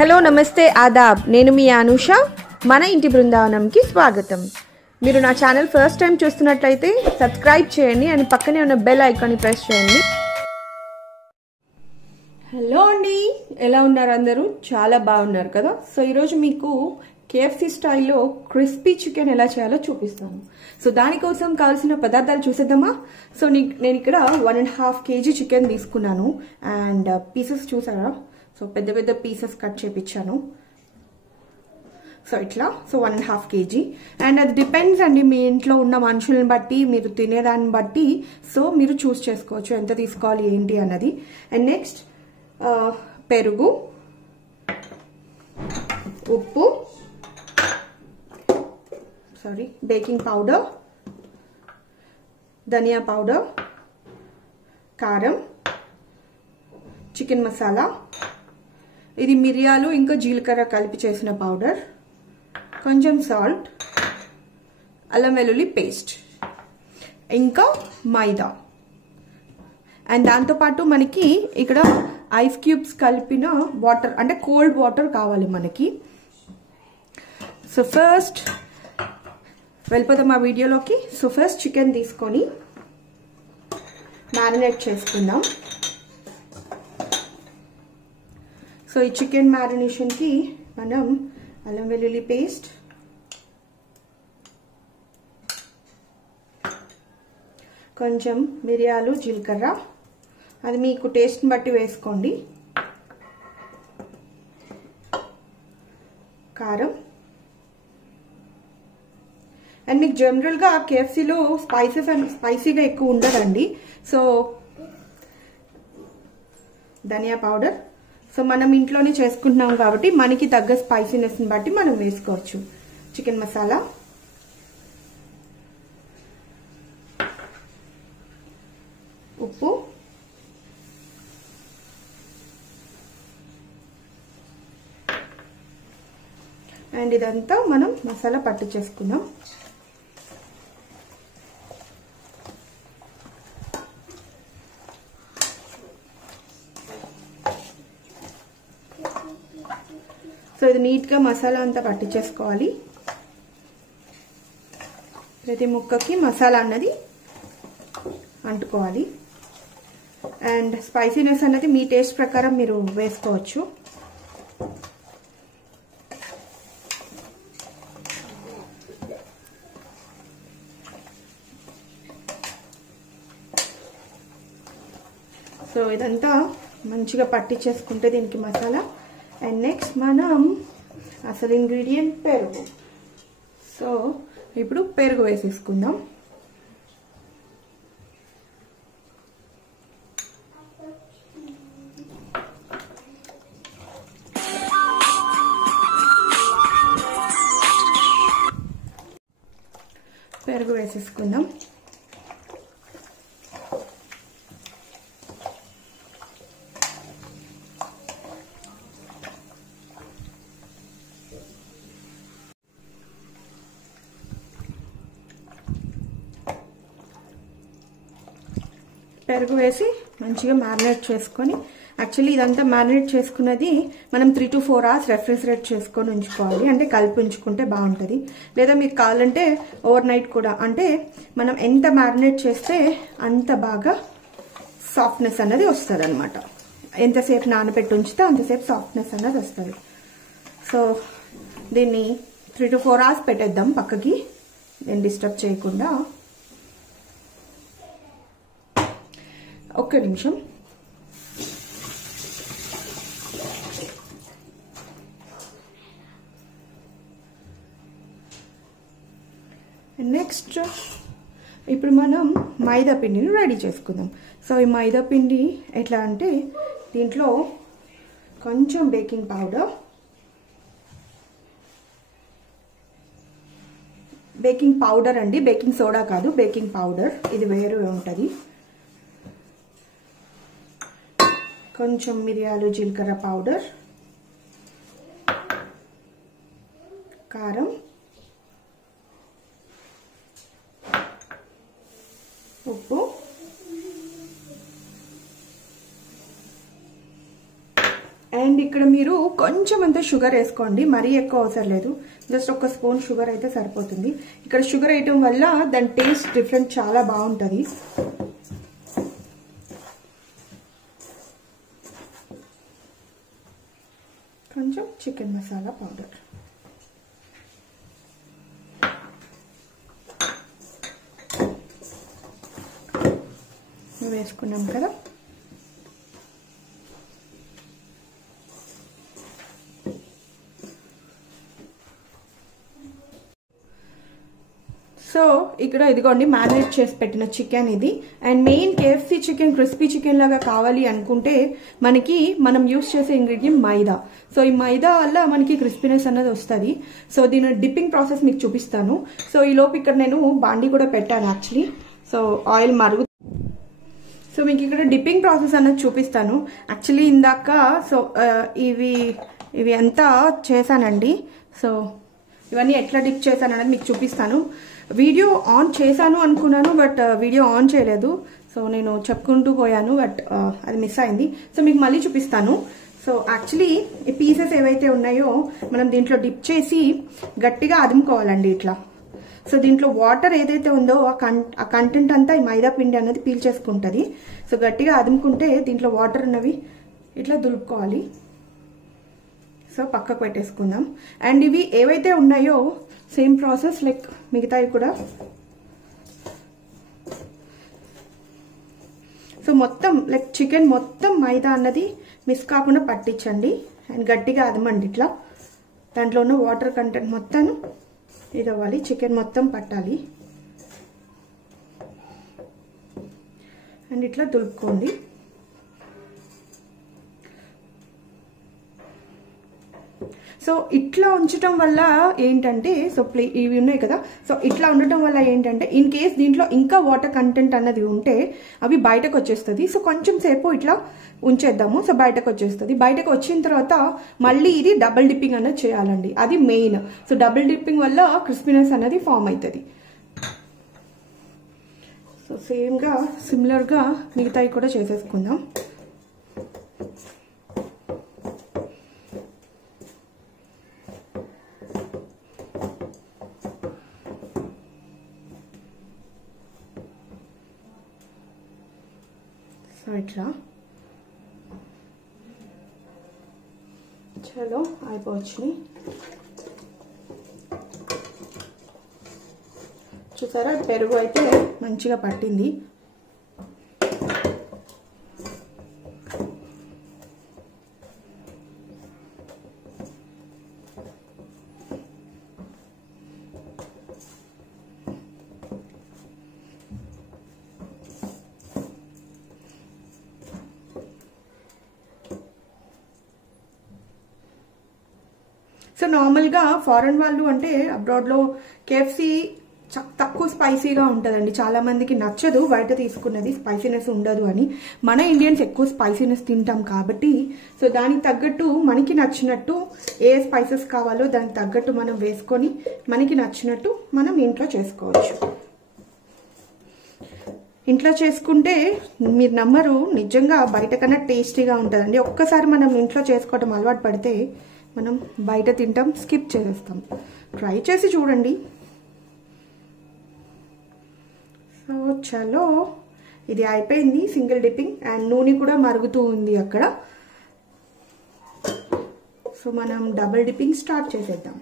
Hello నమస్తే ఆదాబ్ నేను మీ అనుష మన ఇంటి బృందావనంకి స్వాగతం। మీరు నా ఛానల్ ఫస్ట్ టైం చూస్తున్నట్లయితే సబ్స్క్రైబ్ చేయండి అండ్ పక్కనే ఉన్న బెల్ ఐకాన్ని ప్రెస్ చేయండి। హలో అండి, ఎలా ఉన్నారు అందరూ? చాలా బాగున్నారు కదా। సో ఈరోజు మీకు కేఎఫ్సి స్టైల్లో క్రిస్పీ చికెన్ ఎలా చేయాలో చూపిస్తాను। సో దానికోసం కావాల్సిన పదార్థాలు చూసేద్దామా। సో నేను ఇక్కడ 1.5 kg చికెన్ తీసుకున్నాను అండ్ పీసెస్ చూసారా। సో పెద్ద పెద్ద పీసెస్ కట్ చేపించాను। సో ఇట్లా 1.5 kg అండ్ అది డిపెండ్స్ అండి మీ ఇంట్లో ఉన్న మనుషులను బట్టి, మీరు తినేదాన్ని బట్టి సో మీరు చూస్ చేసుకోవచ్చు ఎంత తీసుకోవాలి ఏంటి అన్నది। అండ్ నెక్స్ట్ పెరుగు, ఉప్పు, బేకింగ్ పౌడర్, ధనియా పౌడర్, కారం, చికెన్ మసాలా, ఇది మిరియాలు ఇంకా జీలకర్ర కలిపి చేసిన పౌడర్, కొంచెం సాల్ట్, అల్లం వెల్లుల్లి పేస్ట్, ఇంకా మైదా అండ్ దాంతోపాటు మనకి ఇక్కడ ఐస్ క్యూబ్స్ కలిపిన వాటర్ అంటే కోల్డ్ వాటర్ కావాలి మనకి। సో ఫస్ట్ వెళ్ళిపోతాం ఆ వీడియోలోకి। సో ఫస్ట్ చికెన్ తీసుకొని మ్యారినేట్ చేసుకుందాం। సో ఈ చికెన్ మ్యారినేషన్కి మనం అల్లం వెల్లుల్లి పేస్ట్, కొంచెం మిరియాలు జీలకర్ర, అది మీకు టేస్ట్ని బట్టి వేసుకోండి, కారం అండ్ మీకు జనరల్గా కేఎఫ్సీలో స్పైసెస్ అండ్ స్పైసీగా ఎక్కువ ఉండదండి। సో ధనియా పౌడర్, సో మనం ఇంట్లోనే చేసుకుంటున్నాం కాబట్టి మనకి తగ్గ స్పైసీనెస్ని బట్టి మనం వేసుకోవచ్చు। చికెన్ మసాలా, ఉప్పు, అండ్ ఇదంతా మనం మసాలా పట్టు చేసుకుందాం। సో ఇది నీట్గా మసాలా అంతా పట్టించేసుకోవాలి, ప్రతి ముక్కకి మసాలా అన్నది అంటుకోవాలి అండ్ స్పైసీనెస్ అన్నది మీ టేస్ట్ ప్రకారం మీరు వేసుకోవచ్చు। సో ఇదంతా మంచిగా పట్టించేసుకుంటే దీనికి మసాలా అండ్ నెక్స్ట్ మనం అసలు ఇంగ్రీడియంట్ పెరుగు। సో ఇప్పుడు పెరుగు వేసేసుకుందాం। పెరుగు వేసేసుకుందాం। పెరుగు వేసి మంచిగా మ్యారినేట్ చేసుకొని, యాక్చువల్లీ ఇదంతా మ్యారినేట్ చేసుకున్నది మనం 3 to 4 hours రెఫ్రిజిరేట్ చేసుకొని ఉంచుకోవాలి, అంటే కలిపి ఉంచుకుంటే బాగుంటుంది। లేదా మీకు కావాలంటే ఓవర్ నైట్ కూడా, అంటే మనం ఎంత మ్యారినేట్ చేస్తే అంత బాగా సాఫ్ట్నెస్ అన్నది వస్తుంది అనమాట। ఎంతసేపు నానబెట్టి ఉంచితే అంతసేపు సాఫ్ట్నెస్ అన్నది వస్తుంది। సో దీన్ని 3 to 4 hours పెట్టేద్దాం పక్కకి, నేను డిస్టర్బ్ చేయకుండా। ఒక్క నిమిషం। నెక్స్ట్ ఇప్పుడు మనం మైదా పిండిని రెడీ చేసుకుందాం। సో ఈ మైదా పిండి ఎట్లా అంటే దీంట్లో కొంచెం బేకింగ్ పౌడర్, బేకింగ్ పౌడర్ అండి, బేకింగ్ సోడా కాదు, బేకింగ్ పౌడర్, ఇది వేరే ఉంటుంది, కొంచెం మిరియాలు జీలకర్ర పౌడర్, కారం, ఉప్పు అండ్ ఇక్కడ మీరు కొంచెం అంత షుగర్ వేసుకోండి, మరీ ఎక్కువ అవసరం లేదు, జస్ట్ ఒక స్పూన్ షుగర్ అయితే సరిపోతుంది. ఇక్కడ షుగర్ వేయటం వల్ల దాని టేస్ట్ డిఫరెంట్ చాలా బాగుంటుంది. కొంచెం చికెన్ మసాలా పౌడర్ వేసుకున్నాం కదా. సో ఇక్కడ ఇదిగోండి మ్యారినేట్ చేసి పెట్టిన చికెన్ ఇది. And main KFC chicken crispy chicken లాగా కావాలి అనుకుంటే మనం యూస్ చేసే ఇంగ్రీడియంట్ మైదా. సో ఈ మైదా వల్ల మనకి క్రిస్పీనెస్ అన్నది వస్తుంది. సో దీని డిప్పింగ్ ప్రాసెస్ మీకు చూపిస్తాను. సో ఈ లోపు ఇక్కడ నేను బాండి కూడా పెట్టాను యాక్చువల్లీ. సో ఆయిల్ సో మీకు ఇక్కడ డిప్పింగ్ ప్రాసెస్ అన్నది చూపిస్తాను. యాక్చువల్లీ ఇందాక సో ఇవి అంతా చేశానండి. సో ఇవన్నీ ఎట్లా డిప్ చేశాను అనేది మీకు చూపిస్తాను. వీడియో ఆన్ చేశాను అనుకున్నాను, బట్ వీడియో ఆన్ చేయలేదు. సో నేను చెప్పుకుంటూ పోయాను, బట్ అది మిస్ అయింది. సో మీకు మళ్ళీ చూపిస్తాను. సో యాక్చువల్లీ ఈ పీసెస్ ఏవైతే ఉన్నాయో మనం దీంట్లో డిప్ చేసి గట్టిగా అదుముకోవాలండి ఇట్లా. సో దీంట్లో వాటర్ ఏదైతే ఉందో ఆ కంటెంట్ అంతా ఈ మైదా పిండి అనేది పీల్చేసుకుంటుంది. సో గట్టిగా అదుముకుంటే దీంట్లో వాటర్ ఉన్నవి ఇట్లా దులుపుకోవాలి. సో పక్కకు పెట్టేసుకుందాం. అండ్ ఇవి ఏవైతే ఉన్నాయో సేమ్ ప్రాసెస్ లైక్ మిగతాయి కూడా. సో మొత్తం లైక్ చికెన్ మొత్తం మైదా అన్నది మిస్ కాకుండా పట్టించండి అండ్ గట్టిగా అదమండి ఇట్లా. దాంట్లో ఉన్న వాటర్ కంటెంట్ మొత్తం ఇది అవ్వాలి, చికెన్ మొత్తం పట్టాలి. అండ్ ఇట్లా దులుపుకోండి. సో ఇట్లా ఉంచటం వల్ల ఏంటంటే సో ఇవి ఉన్నాయి కదా, సో ఇట్లా ఉండటం వల్ల ఏంటంటే ఇన్ కేస్ దీంట్లో ఇంకా వాటర్ కంటెంట్ అన్నది ఉంటే అవి బయటకు వచ్చేస్తుంది. సో కొంచెం సేపు ఇట్లా ఉంచేద్దాము. సో బయటకు వచ్చేస్తుంది. బయటకు వచ్చిన తర్వాత మళ్ళీ ఇది డబుల్ డిప్పింగ్ అన్నది చేయాలండి, అది మెయిన్. సో డబుల్ డిప్పింగ్ వల్ల క్రిస్పీనెస్ అనేది ఫామ్ అవుతుంది. సో సేమ్గా సిమిలర్గా మిగతాయి కూడా చేసేసుకుందాం. సో ఇట్లా చలో అయిపోవచ్చుని. చూసారా పెరుగు అయితే మంచిగా పట్టింది. సో నార్మల్గా ఫారెన్ వాళ్ళు అంటే అబ్రాడ్లో కేఎఫ్సీ తక్కువ స్పైసీగా ఉంటుందండి. చాలా మందికి నచ్చదు బయట తీసుకున్నది, స్పైసీనెస్ ఉండదు అని. మన ఇండియన్స్ ఎక్కువ స్పైసీనెస్ తింటాం కాబట్టి సో దానికి తగ్గట్టు మనకి నచ్చినట్టు ఏ స్పైసెస్ కావాలో దానికి తగ్గట్టు మనం వేసుకొని మనకి నచ్చినట్టు మనం ఇంట్లో చేసుకోవచ్చు. ఇంట్లో చేసుకుంటే మీరు నమ్మరు, నిజంగా బయట కన్నా టేస్టీగా ఉంటుందండి. ఒక్కసారి మనం ఇంట్లో చేసుకోవటం అలవాటు పడితే మనం బయట తింటాం, స్కిప్ చేసేస్తాం. ట్రై చేసి చూడండి. సో చలో ఇది అయిపోయింది సింగిల్ డిప్పింగ్. అండ్ నూనె కూడా మరుగుతూ ఉంది అక్కడ. సో మనం డబుల్ డిప్పింగ్ స్టార్ట్ చేసేద్దాం.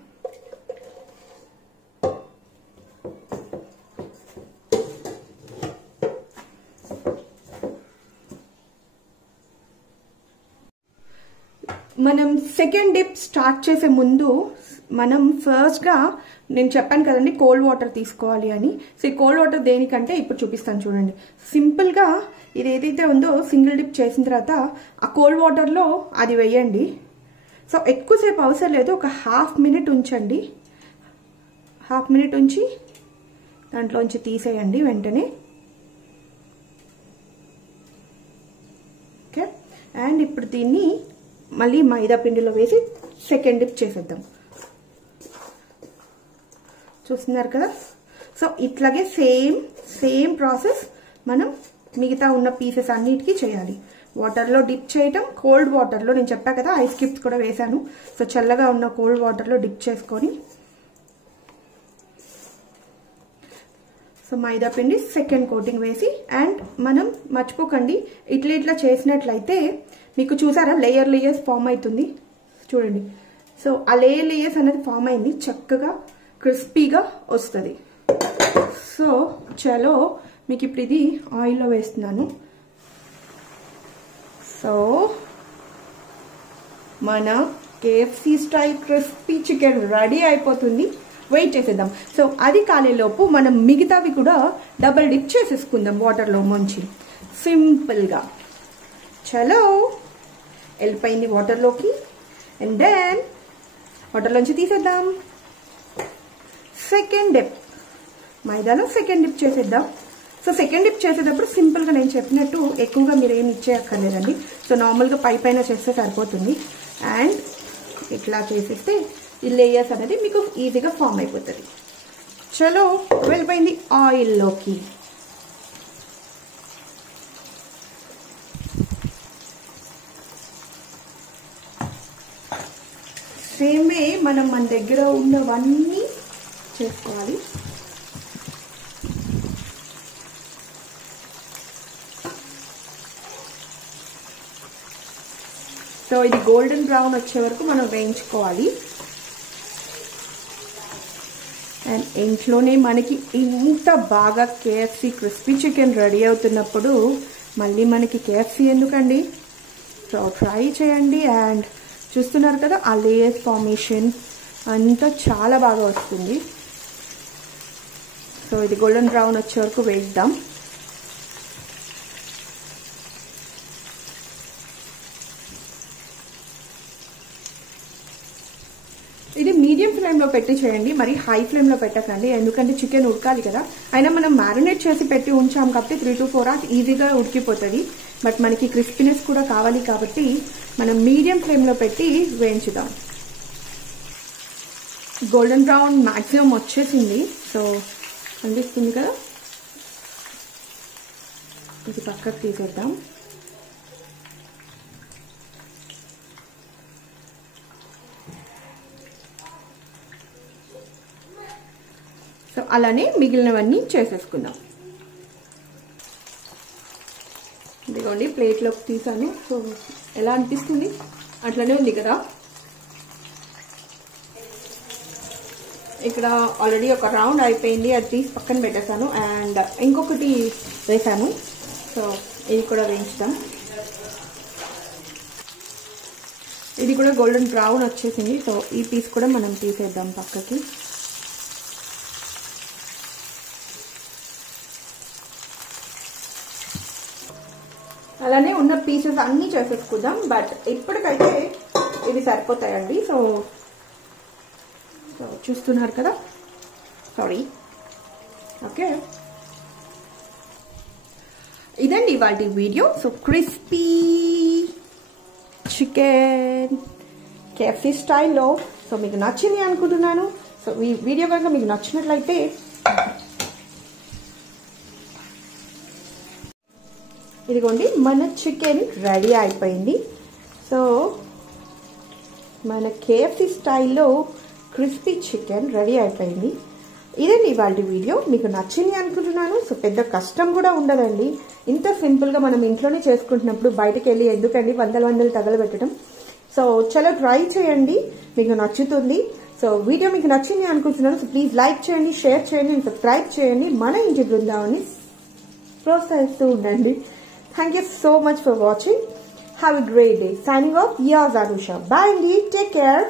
మనం సెకండ్ డిప్ స్టార్ట్ చేసే ముందు మనం ఫస్ట్గా నేను చెప్పాను కదండి కోల్డ్ వాటర్ తీసుకోవాలి అని. సో ఈ కోల్డ్ వాటర్ దేనికంటే ఇప్పుడు చూపిస్తాను చూడండి. సింపుల్గా ఇది ఏదైతే ఉందో సింగిల్ డిప్ చేసిన తర్వాత ఆ కోల్డ్ వాటర్లో అది వేయండి. సో ఎక్కువసేపు అవసరం లేదు, ఒక హాఫ్ మినిట్ ఉంచండి. హాఫ్ మినిట్ ఉంచి దాంట్లోంచి తీసేయండి వెంటనే. ఓకే. అండ్ ఇప్పుడు దీన్ని మళ్ళీ మైదా పిండిలో వేసి సెకండ్ డిప్ చేసేద్దాం. చూస్తున్నారు కదా. సో ఇట్లాగే సేమ్ ప్రాసెస్ మనం మిగతా ఉన్న పీసెస్ అన్నిటికీ చేయాలి. వాటర్లో డిప్ చేయటం, కోల్డ్ వాటర్లో, నేను చెప్పా కదా ఐస్ క్యూబ్స్ కూడా వేసాను. సో చల్లగా ఉన్న కోల్డ్ వాటర్లో డిప్ చేసుకొని సో మైదా పిండి సెకండ్ కోటింగ్ వేసి, అండ్ మనం మర్చిపోకండి ఇట్లా చేసినట్లయితే మీకు చూసారా లేయర్స్ ఫామ్ అవుతుంది చూడండి. సో ఆ లేయర్స్ అనేది ఫామ్ అయింది, చక్కగా క్రిస్పీగా వస్తుంది. సో చలో మీకు ఇప్పుడు ఇది ఆయిల్లో వేస్తున్నాను. సో మన KFC style crispy chicken ready అయిపోతుంది. వెయిట్ చేసేద్దాం. సో అది కాలేలోపు మనం మిగతావి కూడా డబుల్ డిప్ చేసేసుకుందాం వాటర్లో ముంచి సింపుల్గా. చలో వెళ్ళిపోయింది వాటర్లోకి, అండ్ దెన్ వాటర్లోంచి తీసేద్దాం. సెకండ్ డిప్ మైదాలో సెకండ్ డిప్ చేసేద్దాం. సో సెకండ్ డిప్ చేసేటప్పుడు సింపుల్గా నేను చెప్పినట్టు ఎక్కువగా మీరు ఏమి ఇచ్చేయక్కర్లేదండి. సో నార్మల్గా పైన చేస్తే సరిపోతుంది. అండ్ ఇట్లా చేసేస్తే ఈ లేయర్స్ అనేది మీకు ఈజీగా ఫామ్ అయిపోతుంది. చలో వెళ్ళిపోయింది ఆయిల్లోకి. సేమే మనం మన దగ్గర ఉన్నవన్నీ చేసుకోవాలి. సో ఇది గోల్డెన్ బ్రౌన్ వచ్చే వరకు మనం వేయించుకోవాలి. అండ్ ఇంట్లోనే మనకి ఇంత బాగా KFC క్రిస్పీ చికెన్ రెడీ అవుతున్నప్పుడు మళ్ళీ మనకి KFC ఎందుకండి? సో ట్రై చేయండి. అండ్ చూస్తున్నారు కదా ఆ లేయర్ ఫార్మేషన్ అంతా చాలా బాగా వస్తుంది. సో ఇది గోల్డెన్ బ్రౌన్ వచ్చే వరకు వేద్దాం. ఇది మీడియం ఫ్లేమ్లో పెట్టి చేయండి, మరి హై ఫ్లేమ్లో పెట్టకండి, ఎందుకంటే చికెన్ ఉడకాలి కదా. అయినా మనం మ్యారినేట్ చేసి పెట్టి ఉంచాం కాబట్టి 3 to 4 hours ఈజీగా ఉడికిపోతుంది. బట్ మనకి క్రిస్పీనెస్ కూడా కావాలి కాబట్టి మనం మీడియం ఫ్లేమ్లో పెట్టి వేయించుదాం. గోల్డెన్ బ్రౌన్ మ్యాక్సిమం వచ్చేసింది. సో అనిపిస్తుంది కదా, ఇది పక్కకు తీసేద్దాం. సో అలానే మిగిలినవన్నీ చేసేసుకుందాం. ఇదిగోండి ప్లేట్లోకి తీసాను. సో ఎలా అనిపిస్తుంది? అట్లనే ఉంది కదా. ఇక్కడ ఆల్రెడీ ఒక రౌండ్ అయిపోయింది, అది తీసి పక్కన పెట్టేశాను. అండ్ ఇంకొకటి వేసాను. సో ఇది కూడా వేయించుదాం. ఇది కూడా గోల్డెన్ బ్రౌన్ వచ్చేసింది. సో ఈ పీస్ కూడా మనం తీసేద్దాం పక్కకి. అలానే ఉన్న పీసెస్ అన్నీ చేసేసుకుందాం. బట్ ఇప్పటికైతే ఇవి సరిపోతాయండి. సో చూస్తున్నారు కదా, సారీ. ఓకే, ఇదండి ఇవాళ video. So crispy chicken KFC స్టైల్లో. సో మీకు నచ్చింది అనుకుంటున్నాను. సో ఈ వీడియో కనుక మీకు నచ్చినట్లయితే ఇదిగోండి మన చికెన్ రెడీ అయిపోయింది. సో మన KFC స్టైల్లో క్రిస్పీ చికెన్ రెడీ అయిపోయింది. ఇదండి ఇవాళ వీడియో. మీకు నచ్చింది అనుకుంటున్నాను. సో పెద్ద కష్టం కూడా ఉండదండి. ఇంత సింపుల్గా మనం ఇంట్లోనే చేసుకుంటున్నప్పుడు బయటకు వెళ్ళి ఎందుకండి వందలు తగలబెట్టడం. సో చలో ట్రై చేయండి, మీకు నచ్చుతుంది. సో వీడియో మీకు నచ్చింది అనుకుంటున్నాను. సో ప్లీజ్ లైక్ చేయండి, షేర్ చేయండి, సబ్స్క్రైబ్ చేయండి. మన ఇంటి బృందాన్ని ప్రోత్సహిస్తూ ఉండండి. Thank you so much for watching. Have a great day. Signing off, yours Anusha. Bye indeed. Take care.